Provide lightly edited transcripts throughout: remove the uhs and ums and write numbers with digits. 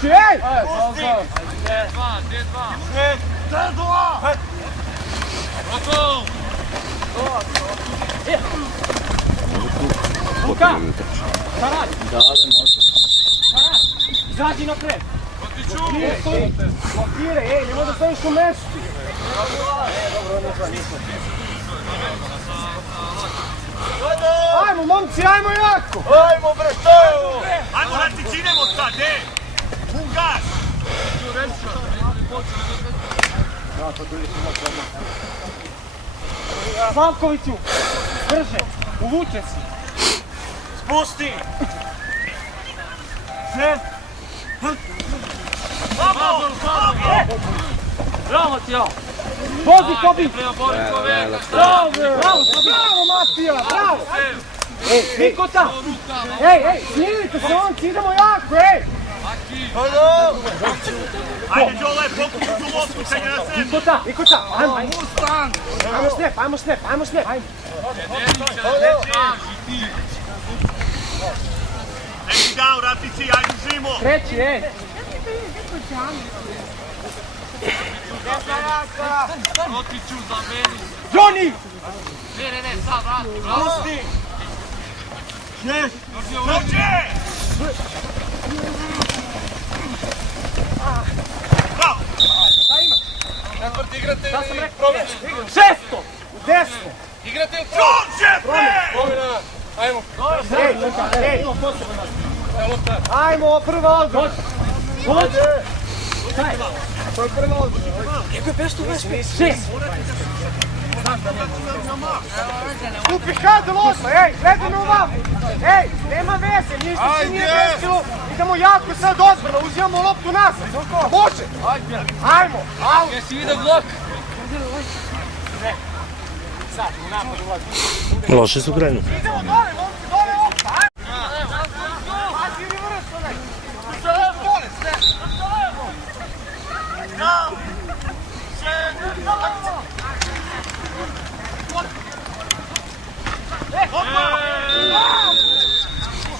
Trči, ej! Pusti! 2-2! Gotov! Luka! Šta radi? Da, može. Šta radi? Izađi napred! Blokiraj, ej, nemoj da stojiš u mestu! Ajmo, momci, ajmo jako! Ajmo bre, stoju! Ajmo, rati, idemo sad, Pun gas! Slavkoviću, brže, uvuče si! Spusti! Sve! Bravo! Bravo Matija! Vozi, Kobi! Bravo! Bravo, Matija, bravo! Ej, Nikota! Ej, smirite se, momci, idemo jako, ej! Ajde, Đole, pokupi tu loptu, kad je na sebi! Nikota, ajmo! Ajmo snep! Neki down, ratici, ajde, žimo! Treći, ej! Otiću za meni! Johnny! Ne, sad vrati! Pusti! Šeš! Dođe! Bravo! Šta ima? Edward, igrate Šta sam ili rekao? promjena? Šesto! U desno! Igrate ili promjena? Dođe, bre! Promjena, ajmo. Ej! Ajmo, prva odbrana! Dođe! To je prva odbrana! Kako je pesto u Šest! Kupi Hadel osma, ej, gledaj me ovamo! Ej, nema veze, ništa se nije desilo! Idemo jako sad odbrana, uzimamo loptu nazad! Može! Ajmo, ajmo! Jesi vidio blok? Sad, u napad ulazi. Loše su krenuli. Idemo dole, momci, dole lopta, ajmo! Pazi reverse onaj! Dole, sve! Bravo! Šeš!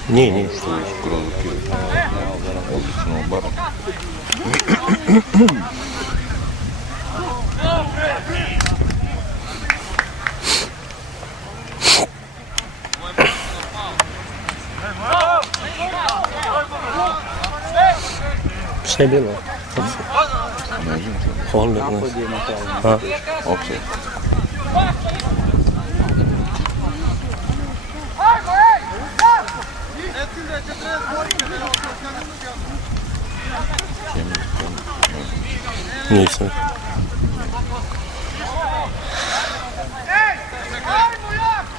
Nije. Šta je bilo? Holder, ne. Ajmo, ej! Nisam. Ej! Ajmo jako!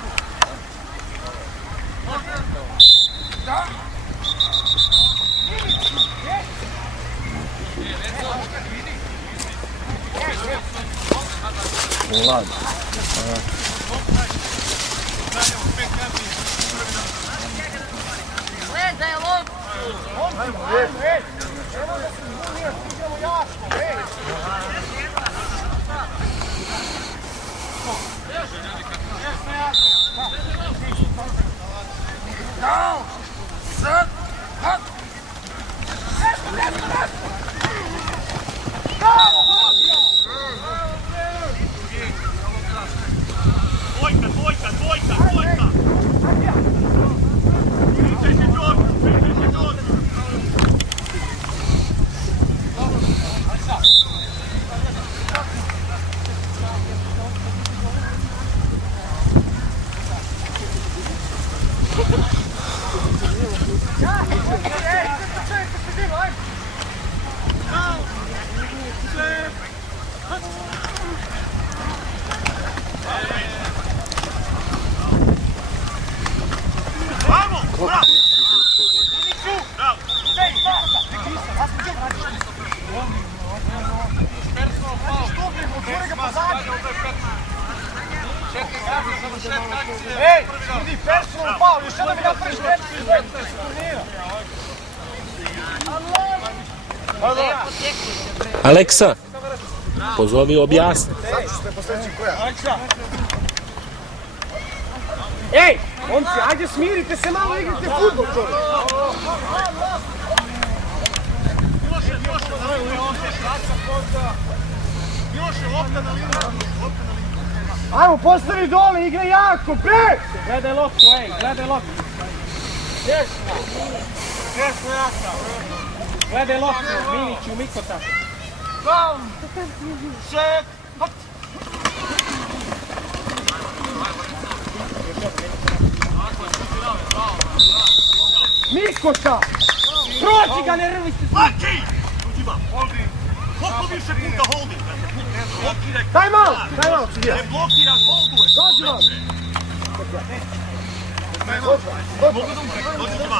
Gledaj loptu! Ej! Evo da se zbunije, idemo jako, ej! Dvojka! Češi Đorđe! Vamos! Bravo! Bravo! Ej, ljudi, personal foul, još jedan mi napraviš nešto iz turnira. Aleksa, pozovi objasni. Ej, momci, ajde smirite se malo, igrate fudbal, čovjek. Ajmo, postavi dole, igra jako, bre! Gledaj loptu, ej, gledaj loptu. Desno. Desno jaka. Gledaj loptu, Miniću, Mikota. Šet. Mikota! Prođi ga, ne rvi se! Laki! Ljudima, holding. Koliko više puta holding? Blokiraj. Time out, sudija. Ne blokiraš, holduje. Dođi vam! Dođi ljudima.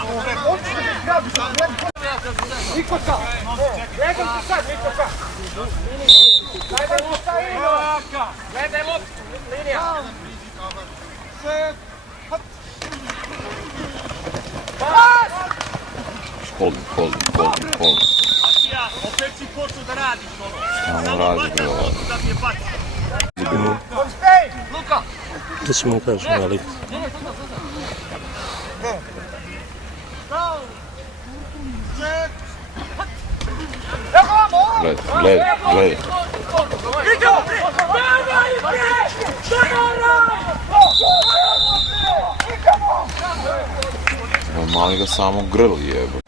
Mikota! Gledam ti sad, Mikota! Gledaj lopta, Ino! Gledaj lopta, linija! Holding. Akija, opet si počeo da radiš ono. Samo radi, bacaš loptu da mi je baci. Luka! Da ćemo kažem, ali... Gledaj. Mali ga samo grli jebo.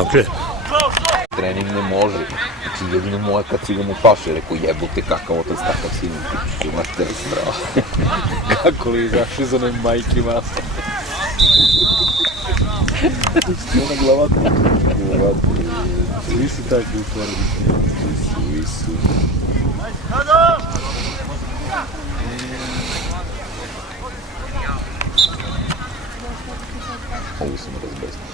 Okej. Trening ne može. Znači jedino moje kad si ga mu paše, rekao jebote kakav otac takav sin. Ti imaš test, bravo. Kako li izašli za onoj majki masa. Što ona glavata? Svi su takvi u stvari. Svi su. Ovo sam razbestio.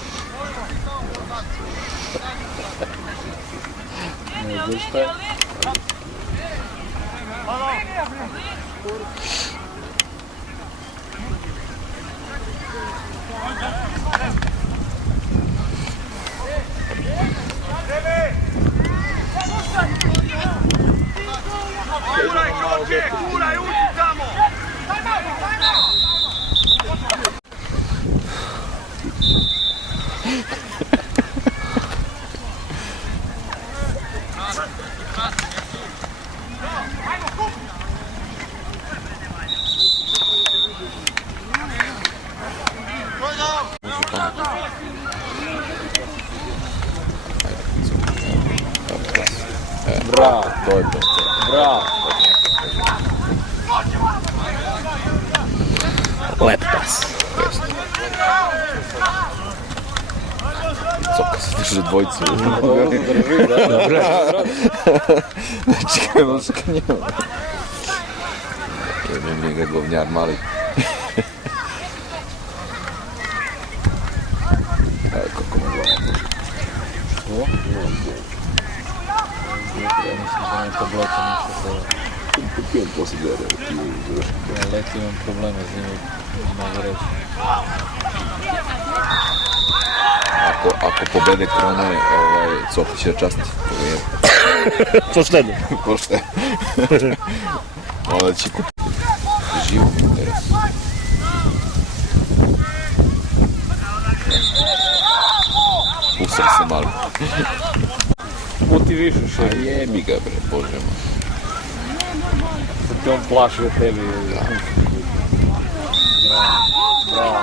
Ne znaš šta je? Kuraj, Đorđe, kuraj, uđi tamo! Bravo, to je to. Bravo. Lep pas. Coka se drži dvojcu. Dobro. Čekaj, možeš ka njima. Jebim njega govnjar mali. Evo kako me glava. Što? Ja mislim da neka blata nešto to... Kako je posle gleda? Leti imam probleme s njim, mogu reći. Ako pobede Krone, Cofi će častiti. Pošteno. Pošteno. Onda će kupiti živu interes. Usar se malo. Motivišeš A je. jebi ga bre, bože moj. Da te on plaši od tebi. Bravo.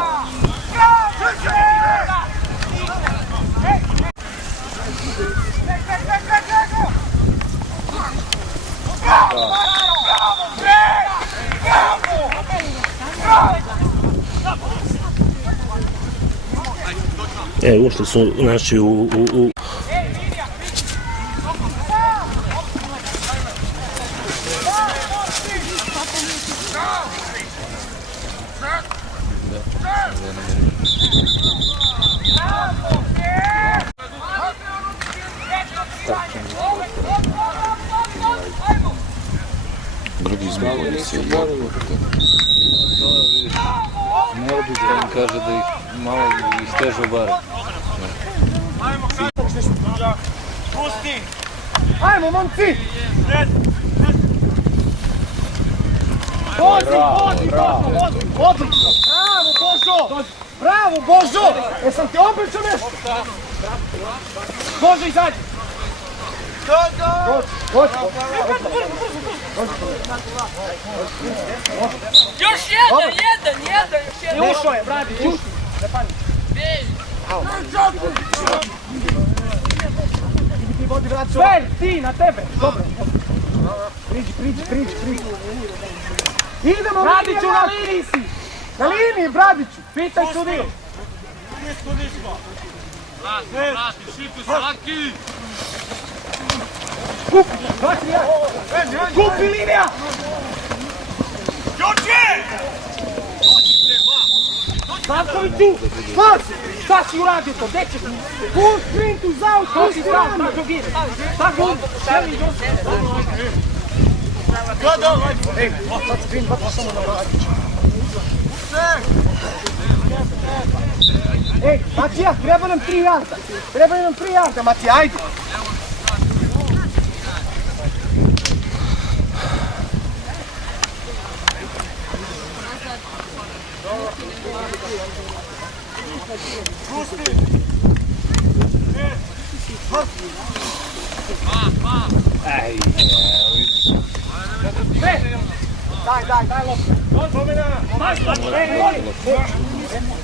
Ušli su naši u... Drugi izmogli se i Mora bi da im kaže da ih malo istežu bare. Pusti! Ajmo, momci! Vozi, vozi, vozi! Odlično! Bravo, Božo! Bravo, Božo! Jesam ti obećao nešto? Božo, izađi! Dođi! Još jedan! Ušao je, bradi, ušao! Ne pani! Ti vodi vrat sve, ti, na tebe! Dobro! Priđi! Idemo, Bradiću, na liniji si! Na liniji, Bradiću! Pitaj sudiju! Vrati, šipu svaki! Kupi linija! Đorđe! Slavkoviću, šta si uradio to? Gdje ćeš? Full sprint uz auto, ti si sam, tako šeli Ej, sad sprint, samo na Bradiću. Ej, Matija, treba nam 3 jarda. Treba nam 3 jarda, Matija, ajde. Daj loptu.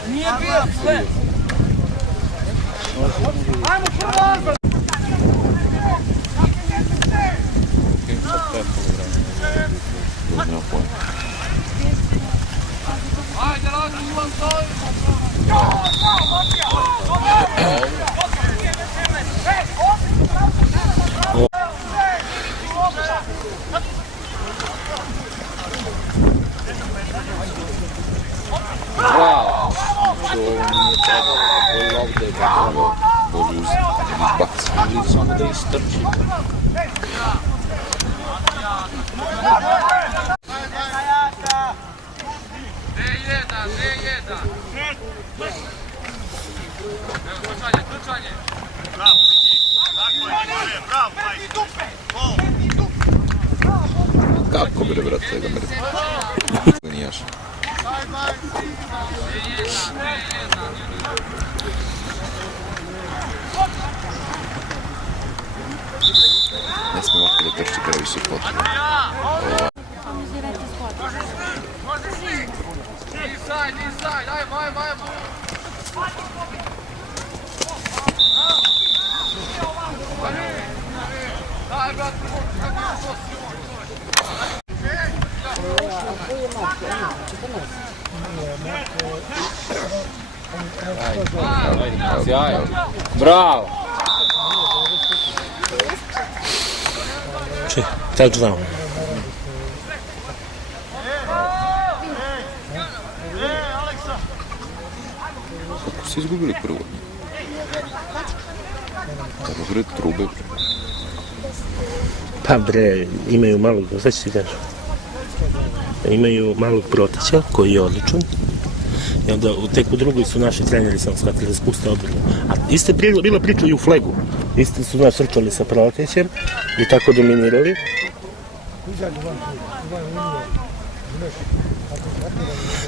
Nije bio sve! Ajmo prvo odbranu. Ajde, radi, Ivan, stoj! Bravo! To nije trebalo, ako je ovdje je trebalo bolje izbaciti. Ili samo da istrči. Trčanje! Bravo, Viki! Tako je, bravo, majke! Kako bre, brate, da mrzi? Nijaš. Ne smije ovako da trči previše potrebe. Inside, ajmo! Daj, brat, Sjajno. Bravo! Touchdown. Kako su izgubili prvo? Kako bre, trube. Pa bre, imaju malog, šta ću ti kažem? Imaju malog Protića koji je odličan. I onda tek u drugoj su naši treneri sam shvatili da spuste odbranu. A isto je bila priča i u Flegu. Isto su nas srčali sa Protićem i tako dominirali.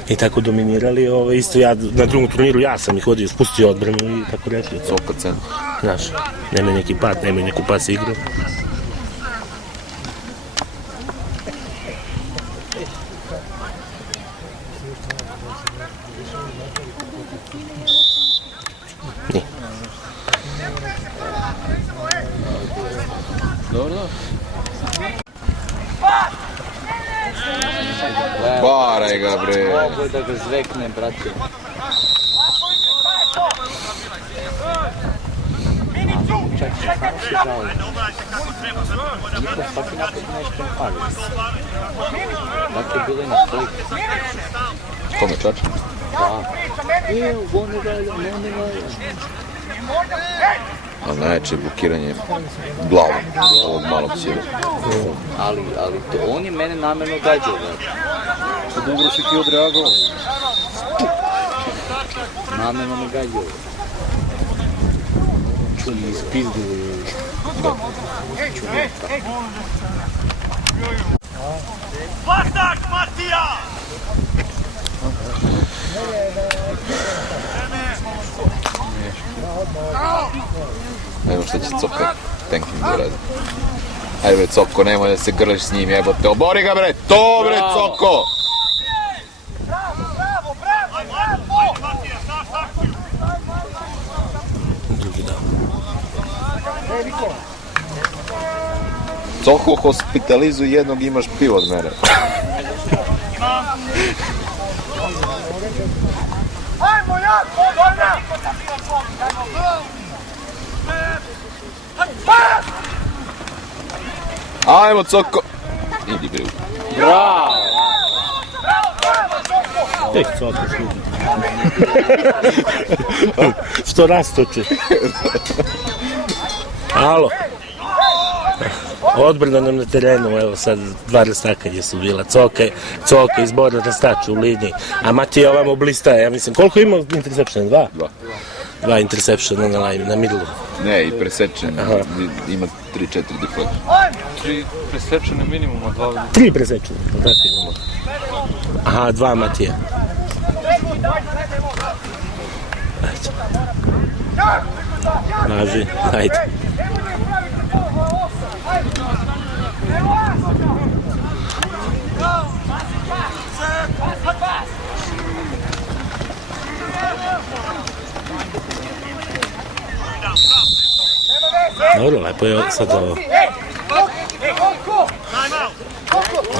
I tako dominirali, isto ja na drugom turniru ja sam ih vodio, spustio odbranu i tako rešio. Coka cena. Znaš, nemaju neki pad, nemaju neku pas igru. Nije. Dobro. Baraj ga bre. Ovo je da ga zvekne, brate. Čak se samo se žali. Niko svaki napad nešto pali. Dakle, bilo je na sliku. Kome čača? Da. Ovo ne valja, ne valja. A najjače je blokiranje glavom ovog malog sjela. Ali to, on je mene namjerno gađao, brate. Dobro si ti odreagovao. Namjerno me gađao. Čuli ispizdu. Vatak, Matija! Evo što će Coka tenkim da radi. Ajde bre Coko, nemoj da se grliš s njim, jebote. Obori ga bre, to bre Coko! Matija, znaš akciju! Drugi dan. Coko, hospitalizuj jednog, imaš pivo od mene. Ajmo, jako, odbrana! Ajmo Coko! Idi bre. Tek Coko šuti. Što rastoči. Alo. Odbrana nam na terenu, evo sad dva rastakanja su bila. Coka izbor rastaču u liniji, a Matija ovamo blistaje, ja mislim. Koliko ima interceptiona? Dva? Dva interceptiona na line, na middle. Ne, i presečen, ima 3-4 deflekta. 3 presečene minimum, a 2... 3 presečena, tako imamo. Aha, 2 Matija. Ajde. Važi, ajde. Dobro, lepo je sad ovo.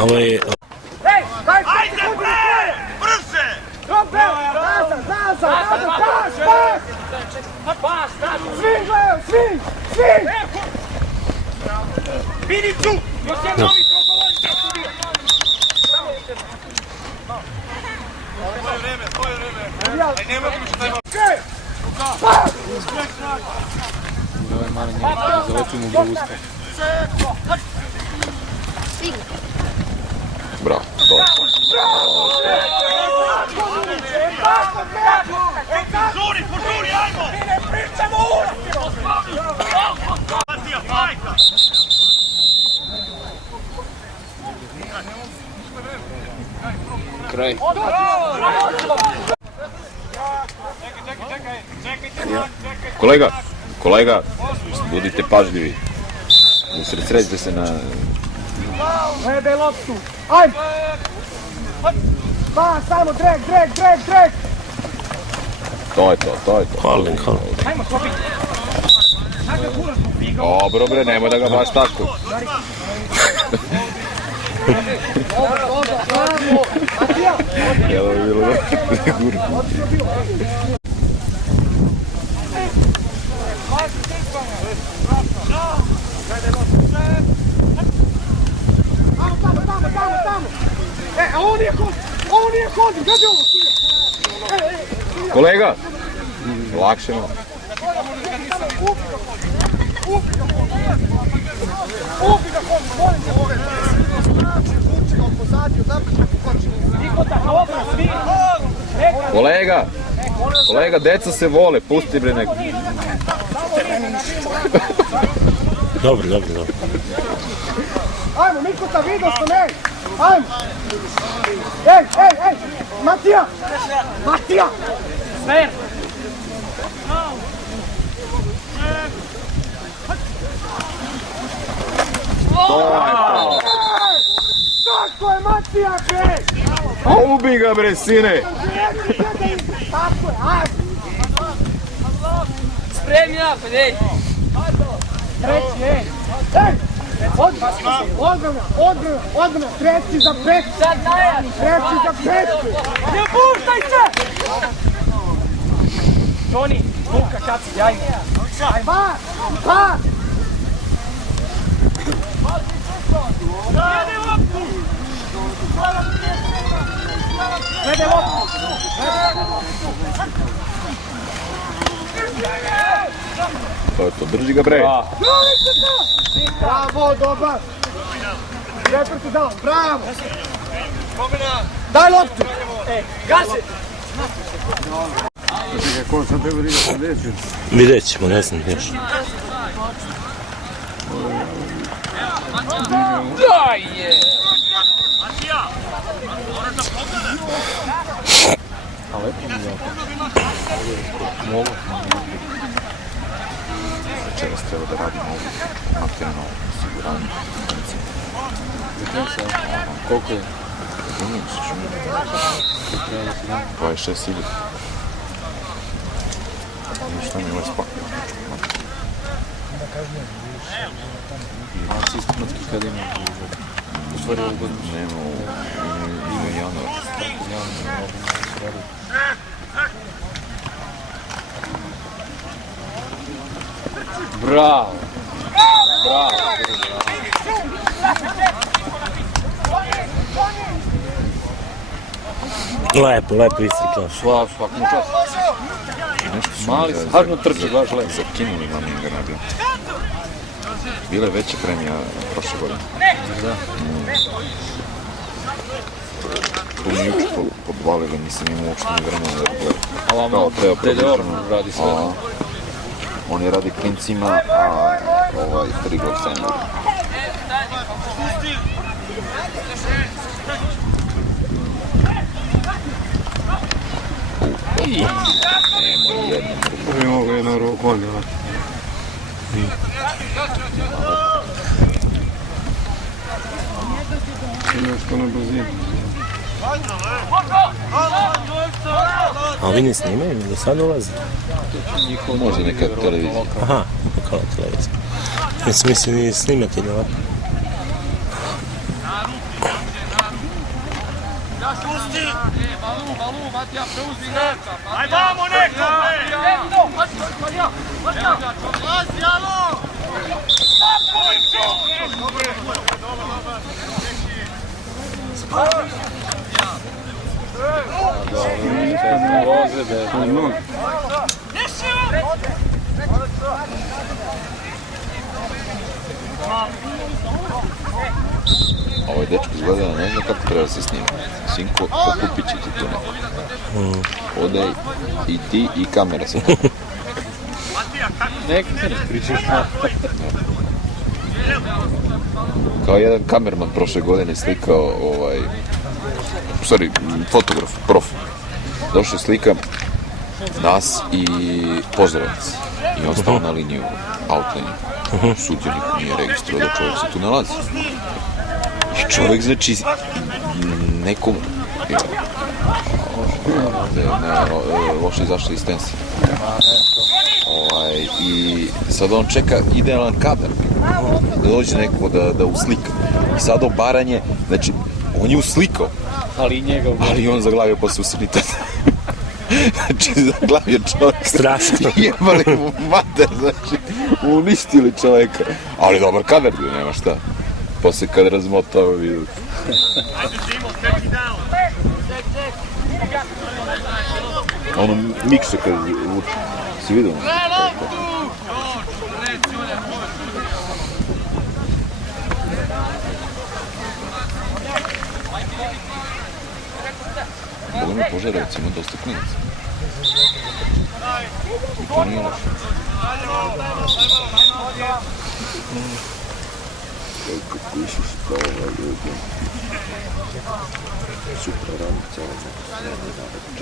Ovo je... Ajde bre! Brže! Svi gledaju, svi! Vidi tu! Tvoje vreme. Aj, nema više taj malo. Ovo je mali njemac, zalepimo u bravuska. Bravo, to je to. Žuri, požuri, ajmo! Matija, fajta! Kraj. Kolega, budite pažljivi. Usredsredite se na... Gledaj loptu, ajmo! Pa, samo drag! To je to. Holding. Dobro bre, nemoj da ga baš tako. Evo je bilo dobro. Tamo! A ovo nije holding, gledaj ovo, sudija! Kolega, lakše malo. Ubi ga holding, molim te, ove! Uči ga od pozadiju, napred preko kočine. Kolega, deca se vole, pusti bre neko. Dobro. Ajmo, Mikota, vidio sam, ej! Ajmo! Ej! Matija! Smer! Tako je, Matija, bre! A ubi ga bre, sine! Tako je, ajde! Spremni napad, ej! Treći, ej! Odbrana, treći za pet! Sad najad! Treći za pet! Ne puštaj se! Toni, Luka, kaci, jajmo! Pa! Glede loptu! To je to, drži ga bre! Bravo, dobar! Četvrti down, bravo! Daj loptu! Gazi! Vidjet ćemo, ne znam još. Daj je! Matija, moraš da pogledaš. A lepo mi je. Mogu. Večeras treba da radimo ovu materijalno osiguranje. Koliko je? Šta mi? 26.000. Šta mi je ovaj spak? A sistematski kada ima u stvari ovu godinu? Nema, ima januar. Bravo! Bravo! Lepo, lepo istrikao. Svak mu čast. Mali stvarno trči, baš lepo. Zakinuli Maminga na bi. Bila je veća premija prošle godine. Da. Tu mi juče podvalili, nisam imao uopšte ni vremena da gledam. A vamo DDR radi sve. On je radi klincima, a ovaj Frigov senior. Nemo jedno mrgo. Evo ga jedna rukolja. Nešto na brzinu. A ovi ne snimaju, nego sad ulaze. Možda neka televizija. Aha, kao televizija. Nisam mislio ni snimatelj ovako. Aj vamo neko, bre! Ovaj dečko izgleda, ne znam kako treba da se snima. Sinko, pokupit će ti tu neko. Odej i ti i kamera se. Nek ne pričaš malo. Kao jedan kamerman prošle godine slikao, fotograf, prof. Došao slika nas i Požarevac. I on stao na liniju outline. Sudija niko nije registrovao da čovjek se tu nalazi. I čovjek, znači, nekom... Loše izašli iz tensa. I sad on čeka idealan kadar. Da dođe neko da uslika. I sad obaranje, znači, on je uslikao. Ali on zaglavio posle usrnita. Znači, zaglavio čovjek. Strašno. Jebali mu mater, znači, unistili čovjeka. Ali dobar kadar bio, nema šta. Posle kad razmotao vidio. Ajde, Žimo, treći down. Ono mikse kad vuče. Si vidio? Boga mi Požarevac ima dosta klinaca. I to nije loše. Kako pišeš to ljudi? Super radi cijelo neko.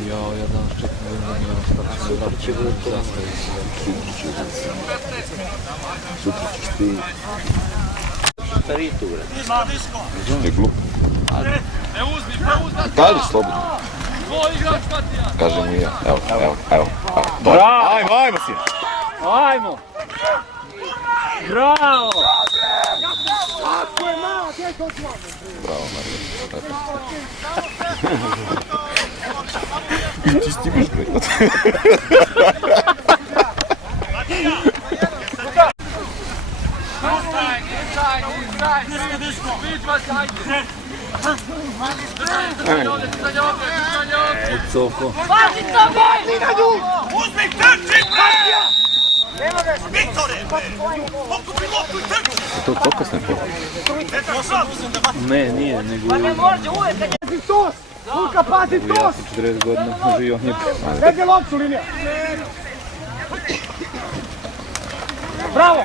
Ja danas čekam da imam šta ću da vraćam zastavi. Sutra ćeš ti... Staritu, bre. Je glup. Ne uzmi, preuzmi. Kaži slobodno. Tvoj igrač, Matija. Kažem mu i ja. Evo. Bravo! Ajmo, sin! Ajmo! Bravo! Bravo, Marija. Ti stimaš gledat. Coko. Uzmi, trči, bre! Viktore, bre! Pokupi loptu i trči! Je to pokasne pogled? Ne, nije, nego... Pazi tos! Luka, pazi tos! 40 godina živi on je... Sredi loptu, linija! Bravo!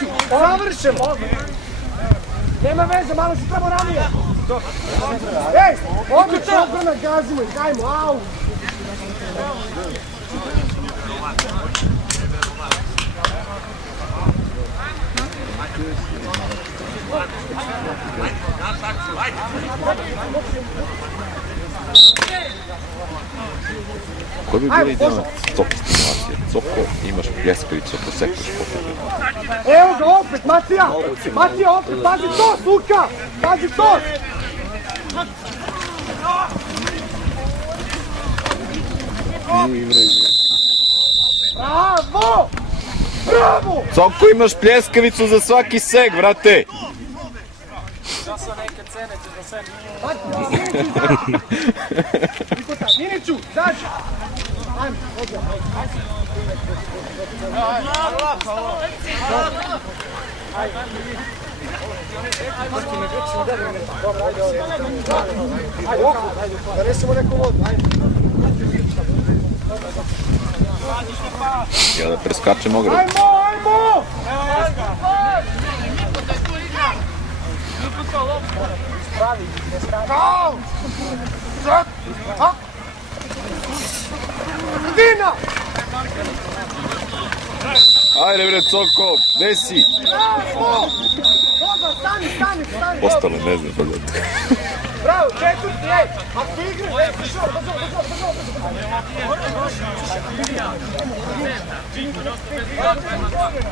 Miniću, završemo. Nema veze, malo si trebao ranije. Ej, odlično obrana, gazimo ih, ajmo, au. Koja bi bila idealna Coko stimulacija? Coko, imaš pljeskavicu, posekaš popet. Evo ga opet, Matija! Matija opet, pazi to, Luka! Pazi to! Bravo! Bravo! Coko, imaš pljeskavicu za svaki seg, vrate! Miniću, zađi! Ajmo, odjel. Da resimo neku vodu, ajde. Ja da preskačem ogradu. Ajmo, ajmo! Kao! Zat! Hak! Dina! Ajde bre, Coko, gde si? Bravo! Dobar, stani, stani, stani! Ostalo ne znam, pa zato. Bravo, četvrti, ej! Ako igra, ej, brzo, brzo, brzo,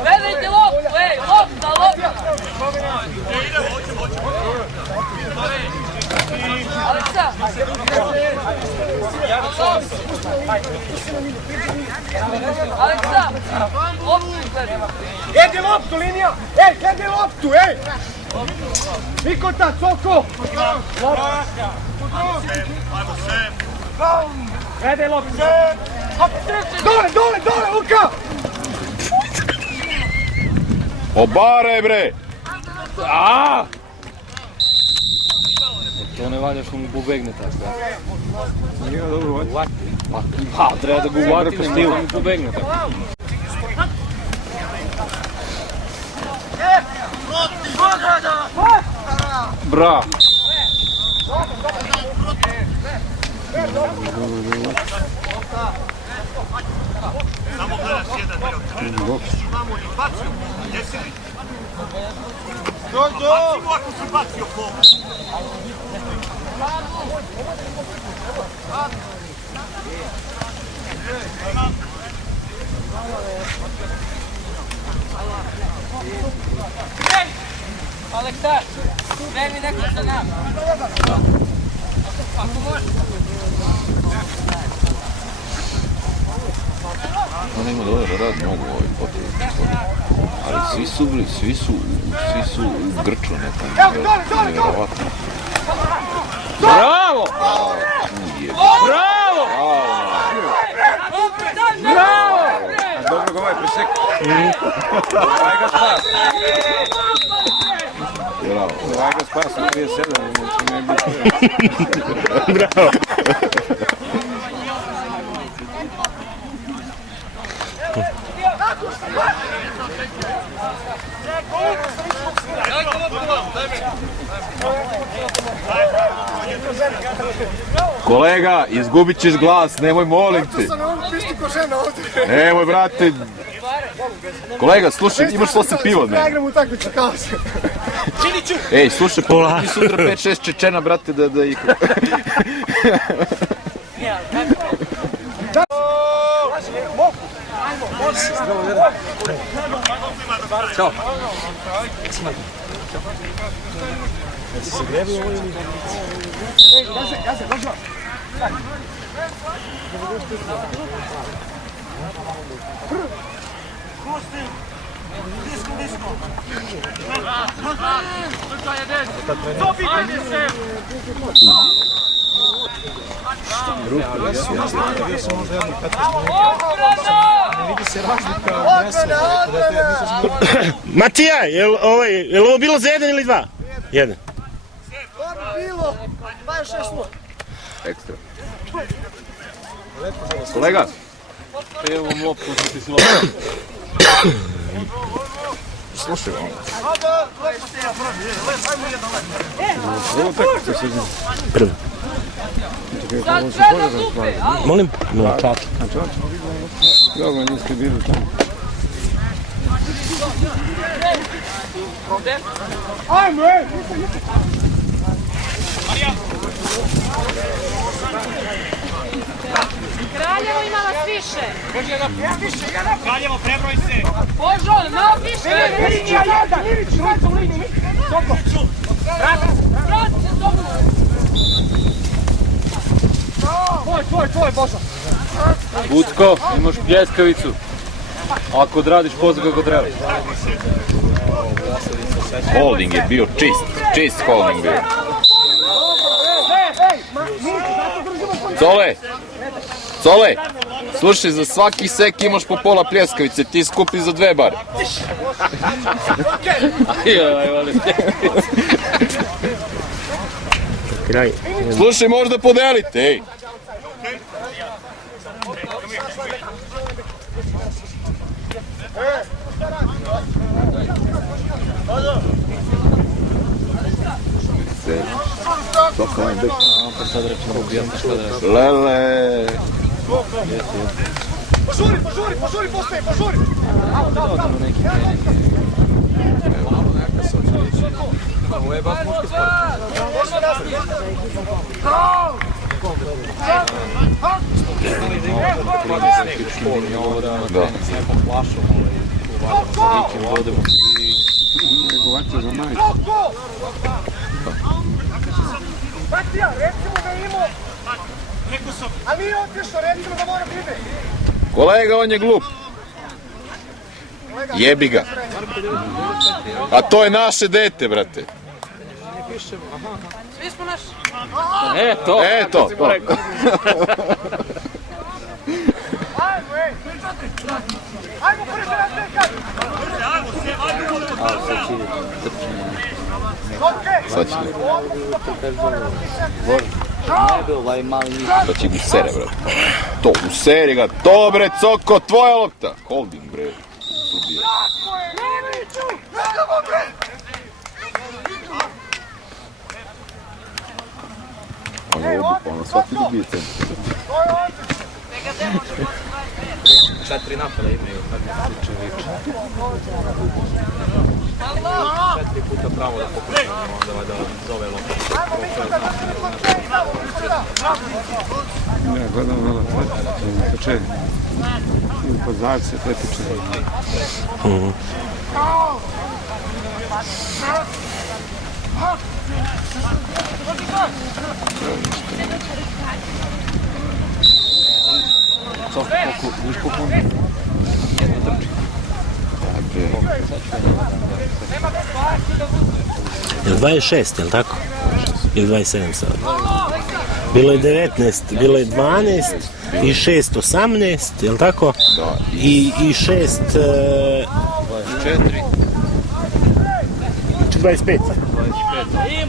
Gledajte loptu, ej, lopta, lopta! Aleksa! Aleksa! Loptu gledaj! Jedi loptu, linija! Ej, gledaj loptu, ej! Mikota, Coko! Gledaj loptu! Dole, dole, dole, Luka! Obaraj bre! Aaaa! To ne valja što mu pobegne tako. Nije dobro uvati. Pa, treba da ga uvati, ne mu pobegne tako. Bravo! Samo gledaš jedan dio. Imamo i bacio, jesi li? Bacimo ako si bacio pomoć. Aleksa! Vremi nekog sa nama! Ako može! Ona ima dobar rad mogu ovaj potrebno. Ali svi su u grču nekako. Evo, dole, dole, dole! Nevjerovatno. Bravo! Bravo! Bravo! Dobro ga ovaj presek. Ovaj ga spas. Bravo. Ovaj ga spas u 37. Bravo. Kolega, izgubit ćeš glas, nemoj molim te. Sam na ovu pišti ko žena ovdje. Nemoj, brate. Kolega, slušaj, imaš što se pivo, ne? Ja igram u takvicu, kao se. Ej, slušaj, ti sutra 5-6 Čečena, brate, da ih... Matija, jel ovo bilo za 1 ili 2? 1. To bi bilo 26-0. Ekstra. Kolega, Evo vam loptu, što ti si loptu. slušaj vam. Prvi. Sad sve na dupe, a? Molim? No, čak. Dobro, niste bili tamo. Ajmo, ej! Kraljevo ima vas više. Kraljevo, prebroj se! Božo, na više! Linija jedan! Ilić, sredca u liniju! Soko! Vrati se, dobro! Tvoj, Božo! Utko, imaš pljeskavicu. Ako odradiš posao kako treba. Holding je bio čist holding bio. Cole, slušaj, za svaki sek imaš po pola pljeskavice, ti skupi za 2 bare. Kraj. Slušaj, možda podelite, ej. Lele. Požuri, postoje, požuri! Ovo je baš muški sport. Da. Batija, recimo da imamo... A nije otišao, recimo da mora pride. Kolega, on je glup. Jebi ga. A to je naše dete, brate. Svi smo naši. Eto. Ajmo, ej! Ajmo prvi se raztekati! Sad će da će mi sere, brate. To, u seri ga. To, bre, Coko, tvoja lopta. Holding, bre. Sudija. On je obupa, ono svaki drugi centar. 4 napada imaju, tako se viče. 4 puta pravo da pokušamo, onda da zove loptu. Ja gledam malo teče. I pozavce, teče. Je li 26, je li tako? Ili 27 sad? Bilo je 19, bilo je 12 i 6, 18, je li tako? Da. I 6... 24. 25.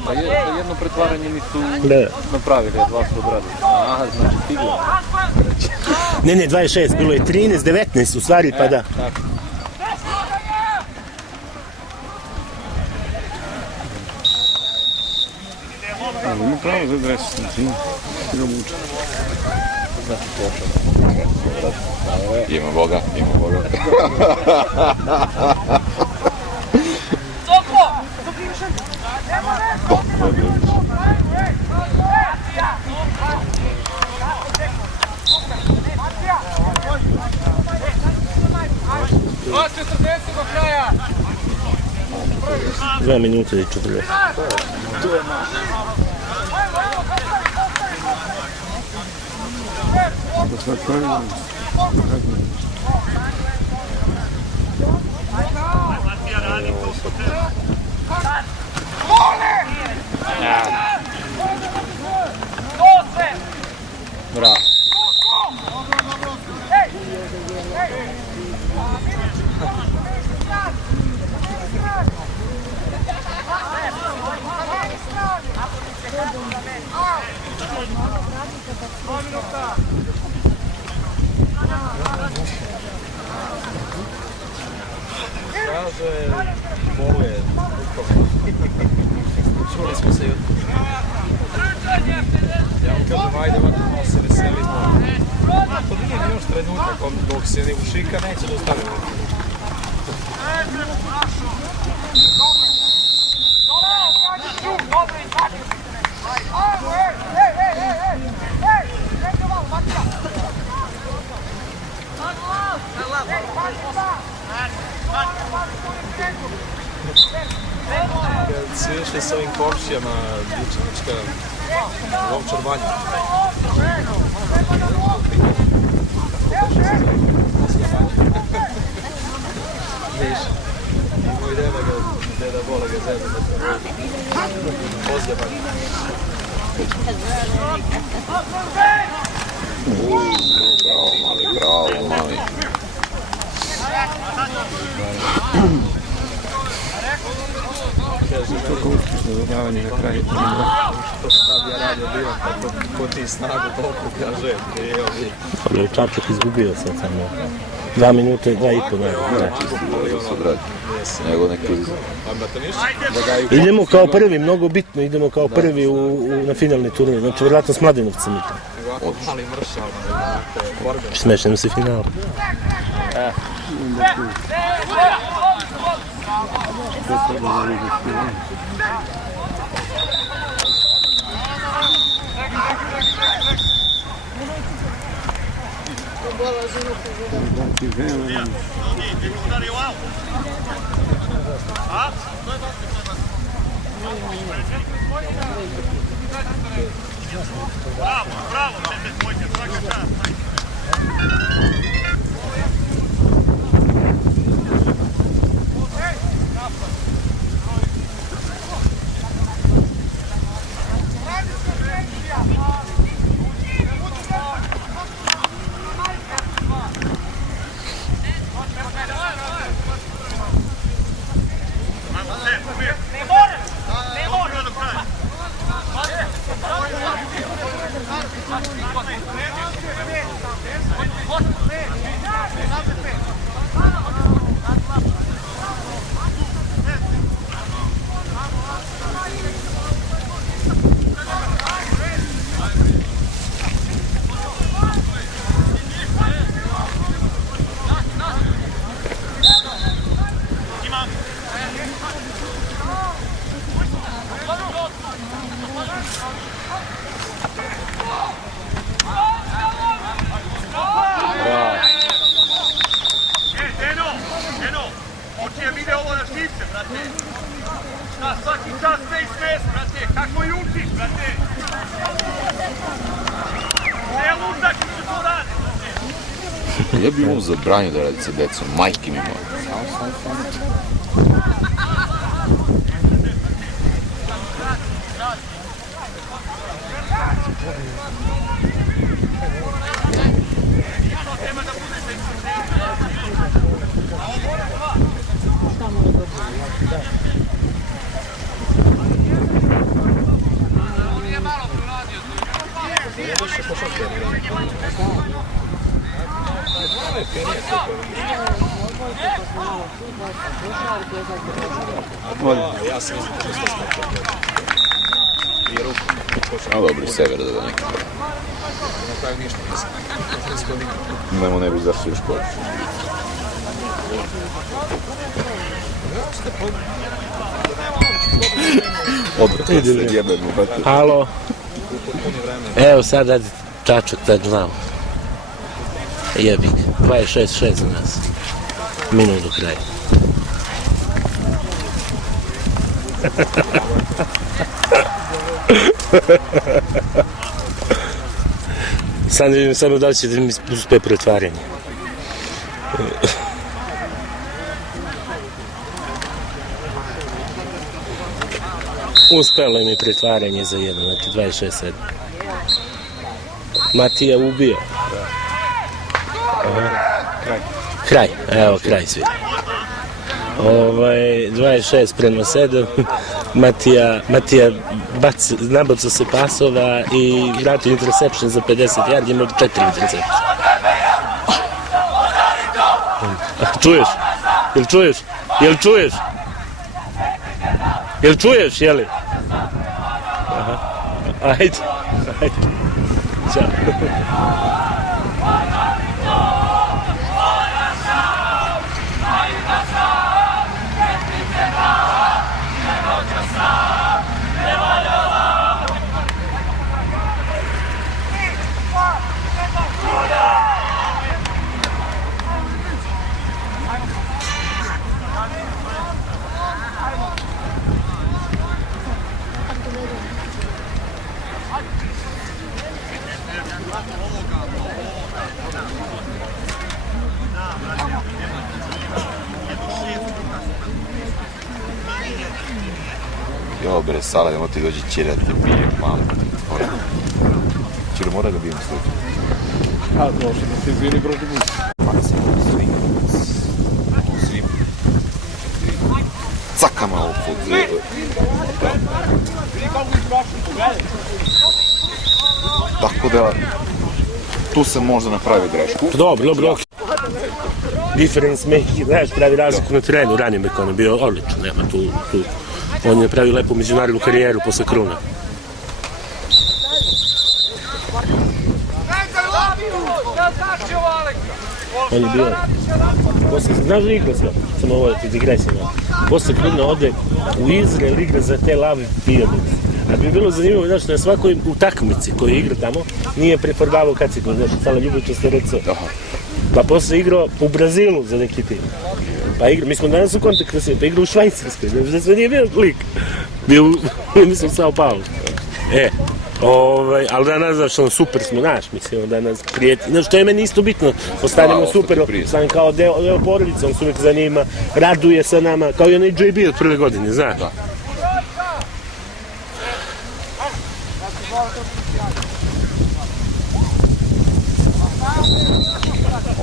Pa jedno pretvaranje nisu Da. napravili, a 2 su odradili. Aha, znači stiglo. Ne, 26, bilo je 13, 19 u stvari, pa da. Tako. Ali ima pravo za dres, znači ga muče. Znači počeo. Ima Boga. Soko! Dva 40 do kraja! 2 minute i 40. Bravo. kaže, boluje. Čuli smo se jutro. Ja mu kažem, ajde, malo se veselimo. To nije ni još trenutak, dok se ne ušika, neće da ostane. Kad si išli s ovim komšijama, Vučanička, Lovčar Vanja. Viš, moj deda vola ga zeda. Pozdje Vanja. Bravo, mali. Toliko uspješno dodavanje na kraju. Što sad ja radio bivam, ko ti snagu toliko kaže, evo vi. Ali Čačak izgubio sad samo 2 minute, 2,5 najbolje. Nego neki... Idemo kao prvi, mnogo bitno, idemo kao prvi na finalni turnir, znači vjerojatno s Mladenovcem. Mali mršav, Smešljamo se finalu. Bravo, bravo, tvojte, svaka čast. Svaki čas sve i sve, brate, kako ju učiš, brate? Ne lutak što to radi. Ja bih mu zabranio da radi sa decom, majke mi moja. Ja sam isto skočio. I ruku. A dobro, sever da neki. Na kraju ništa nisam. Nemo ne bi zašto još koči. Odvrlo se jebemo, brate. Halo. Evo sad radi Čačak, da znam. Jebik. 26-6 za nas. Minut do kraja. Sad ne vidim samo da li će da mi uspe pretvaranje. Uspelo je mi pretvaranje za 1, znači 26-7. Matija ubio. Kraj, evo kraj svira. 26-7. Matija nabacao se pasova i vratio interception za 50 yardi, imao 4 interception. Čuješ? Jel čuješ? Jel čuješ? Jel čuješ, jeli? Aha. Ajde. Ćao. Jo bre, Sala, idemo ti dođi Ćira da te bije, malo. Ćiro mora da bijem slučaj. A, došli da se izvini protiv njih. Svim. Cakama ovog put. Tako da, tu se možda napravi grešku. Dobro. Difference making, znaš, pravi razliku na terenu, Running back, on je bio odličan, nema tu. On je napravio lepu međunarodnu karijeru posle Kruna. On je bio... Znaš da igra sve? Samo ovo ti digresija. Posle Kruna ode u Izrael, igra za Tel Aviv Pyramids. A bi bilo zanimljivo, znaš, na svakoj utakmici koju igra tamo, nije prefarbavao kacigu, znaš, Sala Ljubića ste rekao. Pa posle igrao u Brazilu za neki tim. Pa igra, mi smo danas u kontaktu s njim, pa igra u Švajcarskoj, da sve nije bio lik. Bio u, mislim, Sao Paulo. Ali danas, znaš, on super smo, znaš, mislim, danas prijeti. Znaš, to je meni isto bitno, ostanemo super, ostanem kao deo porodice, on se uvijek zanima, raduje sa nama, kao i onaj JB od prve godine, znaš.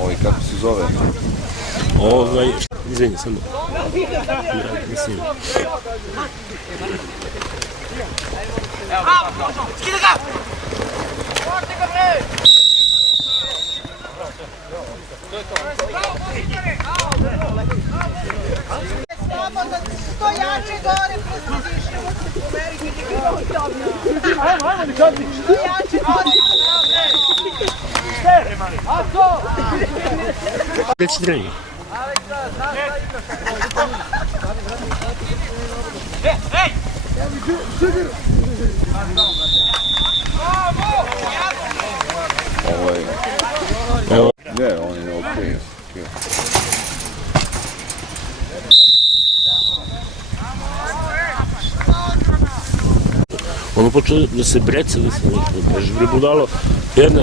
Ovi, kako se zove? Izvini, samo. Mislim. Skida ga! Stojači gore, presudiš. Reći trening. Ne, on je okej. Ono počeo da se breca, da se beži bre budalo. Jedna.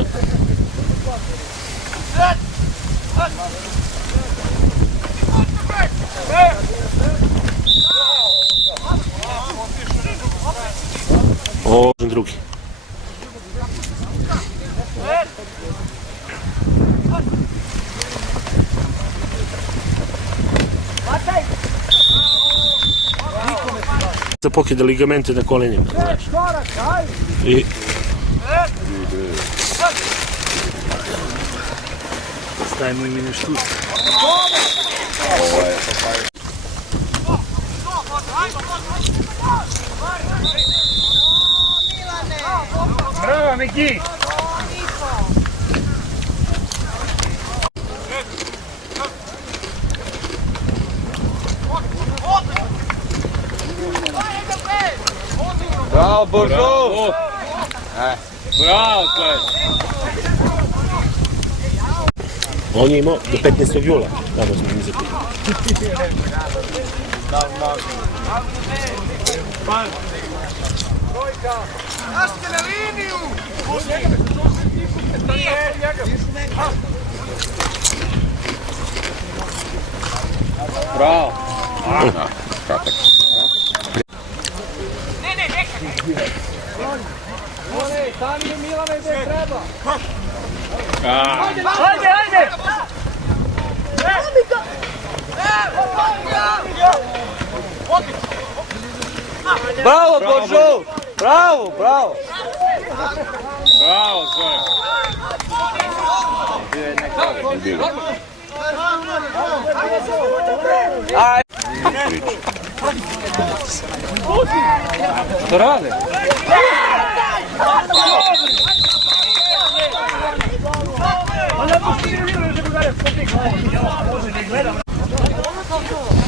Drugi. Da pokida ligamente na kolenima, znaš. I... Stavimo im i nešto. Bravo, Miki! Bravo, Božo! Bravo, Klej! On je imao do 15. jula, tamo smo mi zapili. Našte na liniju! Bravo! Kratak. Stani Milane gde treba! Ajde! Bravo, Božo! Bravo! Bravo, Zoran! Bilo. Ajde! priče. Što rade?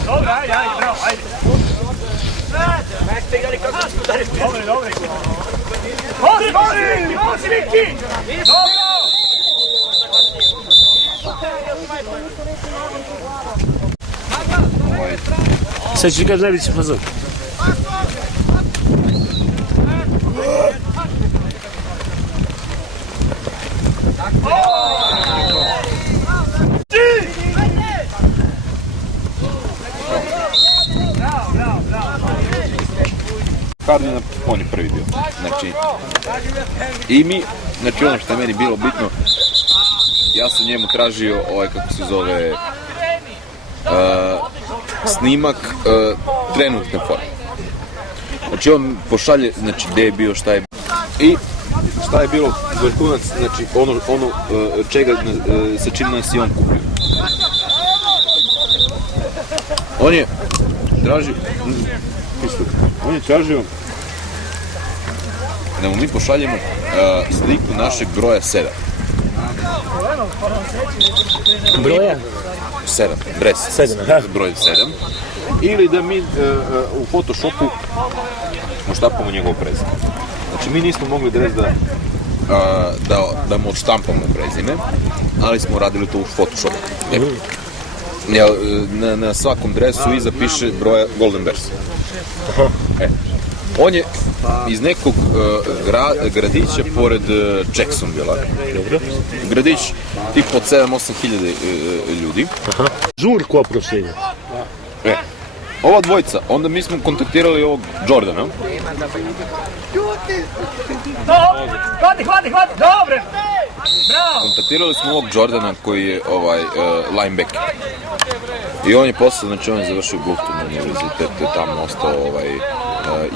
Dobro, ajde, bravo, ajde. Dobre. Može, Viki! Dobro! Sad ću kaži najveći pozor. Hardina, on je prvi bio. Znači, i mi, znači ono što je meni bilo bitno, ja sam njemu tražio kako se zove, snimak trenutne forme. Znači on pošalje, znači gdje je bio, šta je bio. I šta je bilo vrhunac, znači ono čega, sa čim nas je on kupio. On je tražio da mu mi pošaljemo sliku našeg broja 7. Broja? 7, dres. 7, aha. Broj 7. Ili da mi u Photoshopu mu štampamo njegov prezime. Znači mi nismo mogli dres da mu odštampamo prezime, ali smo radili to u Photoshopu. Na svakom dresu iza piše broja Golden Bears. On je iz nekog gradića pored Jacksonvilla. Gradić tipa od 7-8 hiljada ljudi. Žurku oproštenja. Ova dvojica, onda mi smo kontaktirali ovog Jordana. Hvati, dobre! Bravo! Kontaktirali smo ovog Jordana koji je linebacker. I on je posle, znači on je završio Bluffton univerzitet, tamo ostao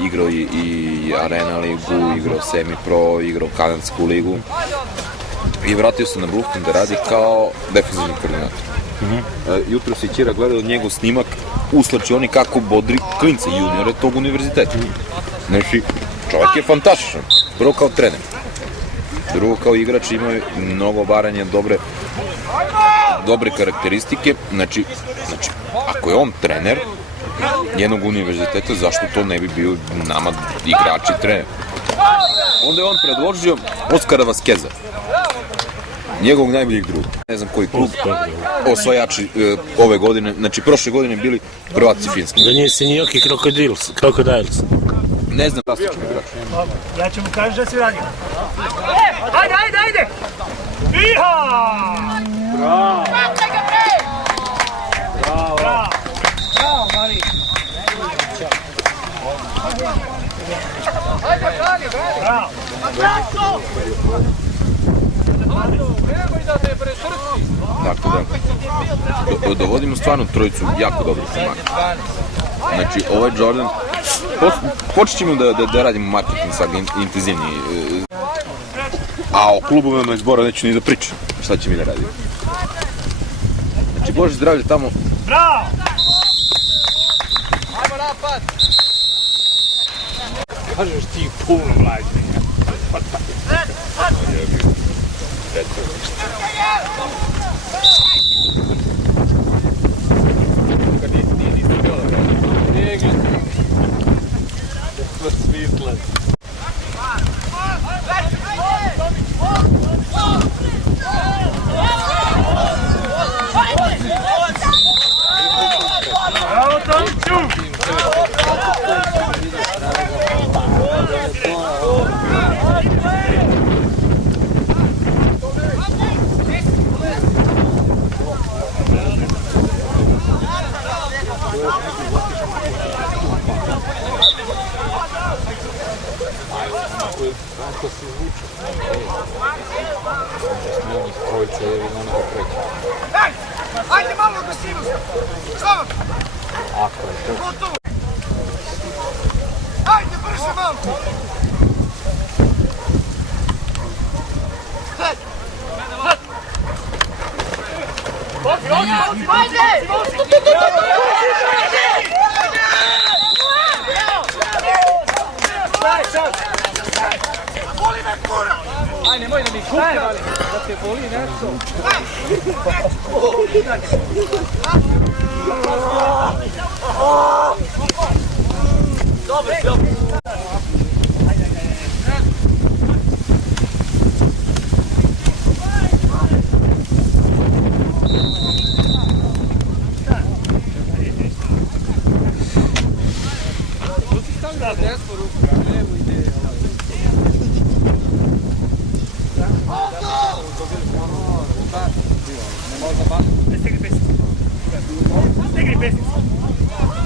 igrao i Arena ligu, igrao semi-pro, igrao kanadsku ligu. I vratio se na Bluffton da radi kao defensivni koordinator. Jutro si Ćira gledao njegov snimak u slačioni kako bodri klince juniore tog univerziteta. Znači, čovjek je fantastičan. Prvo kao trener. Drugo kao igrač ima mnogo obaranja, dobre karakteristike. Znači, ako je on trener jednog univerziteta, zašto to ne bi bio nama igrač i trener? Onda je on predložio Oskara Vaskeza, njegovog najboljeg druga. Ne znam koji klub, osvajači ove godine, znači prošle godine bili prvaci Finjski. Da nije Sinjoki Crocodiles. Ne znam plastični igrač. Ja ću mu kaži da si radio. Ajde! Iha! Bravo, Mari. Tako da, dovodimo stvarno trojicu jako dobrih komada. Znači, ovaj Jordan, počet ćemo da radimo marketing sad intenzivniji. A o klubovima izbora neću ni da pričam. Šta će mi da radimo? Znači, Bože zdravlje tamo. Bravo! Ajmo napad! Kažeš ti puno mlađi. Bravo, Tomiću! Ajde malo agresivnost! Slava! Gotovo! Ajde, brže malo! Hej! Aj, nemoj da mi kukaš, da te boli nešto.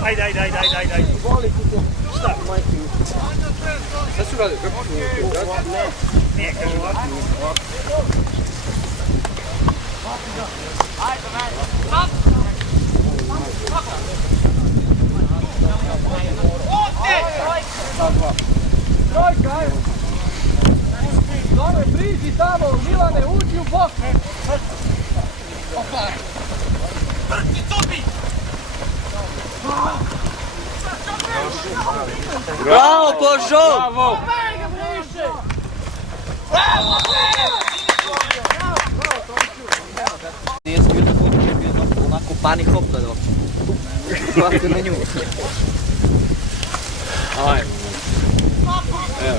Ajde. Šta? Šta su radili? Nije, kaže ovako. Trojka, ajde. Dole, priđi tamo, Milane, uđi u bok. Opa. Vrti, topi! Bravo, Božo! Bravo! Nije se bio na kuću, je bio onako pani hop gledao. Svako na nju. Ajmo. Evo.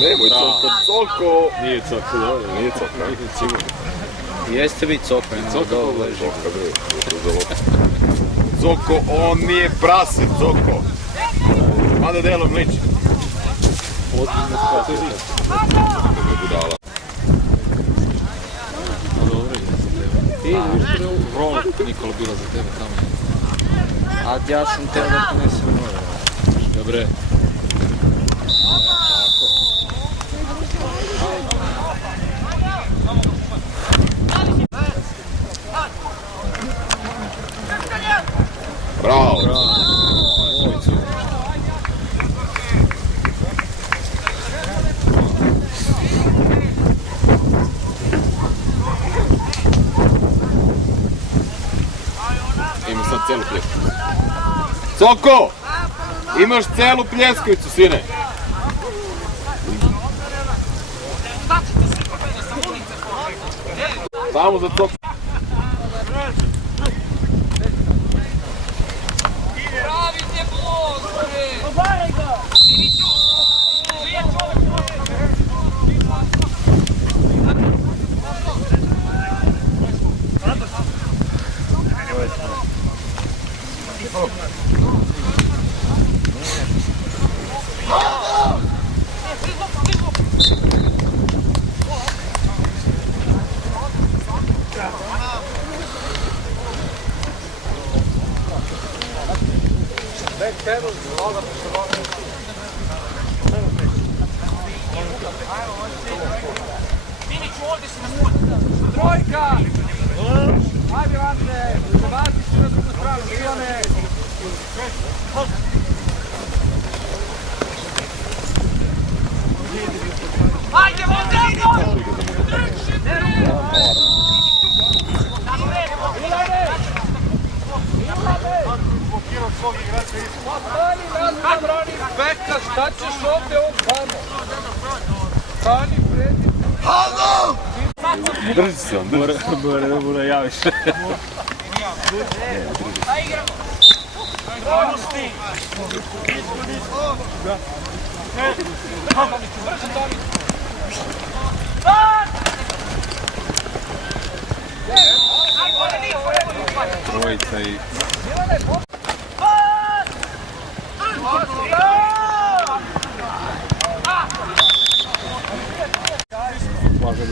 Nemoj, Coko! Nije Coko, dobro. Nije Coko. Jeste vi Coko, dobro leži. Coko, on nije prase, Coko. Mada delom liči. Ozbiljno skratili. Budala. Dobro je za tebe. I viš rol Nikola bila za tebe tamo. A ja sam teo da ponesem nove. Dobre. Bravo. Ima sad celu pljesku. Coko! Imaš celu pljeskavicu, sine. Samo za Coko. Trojka! Ajde, Vante! Prebaci se na drugu stranu, Milane! Ajde, Vante! Beka, šta ćeš ovdje ovom tamo? Stani, predi. Halno! Drži se on, drži se. Mora javiš. Trojica i... Je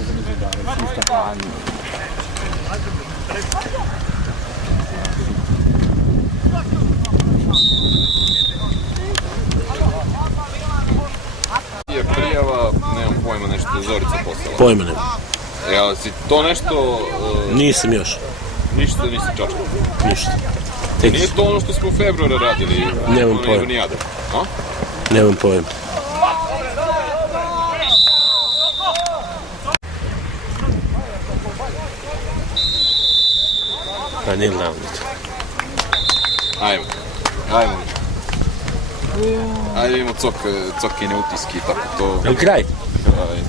prijava, nemam pojma, nešto je Zorica poslala. Pojma nema. Jel si to nešto, Nisam još. ništa nisi čačkao? Ništa. Tek Nije to ono što smo u februara radili? Nemam ono pojma. Jevnijada, a? nemam pojma. Pa nije lavnica. Ajmo. Ajde imamo cokine utiski i tako to. Jel kraj? Ajde.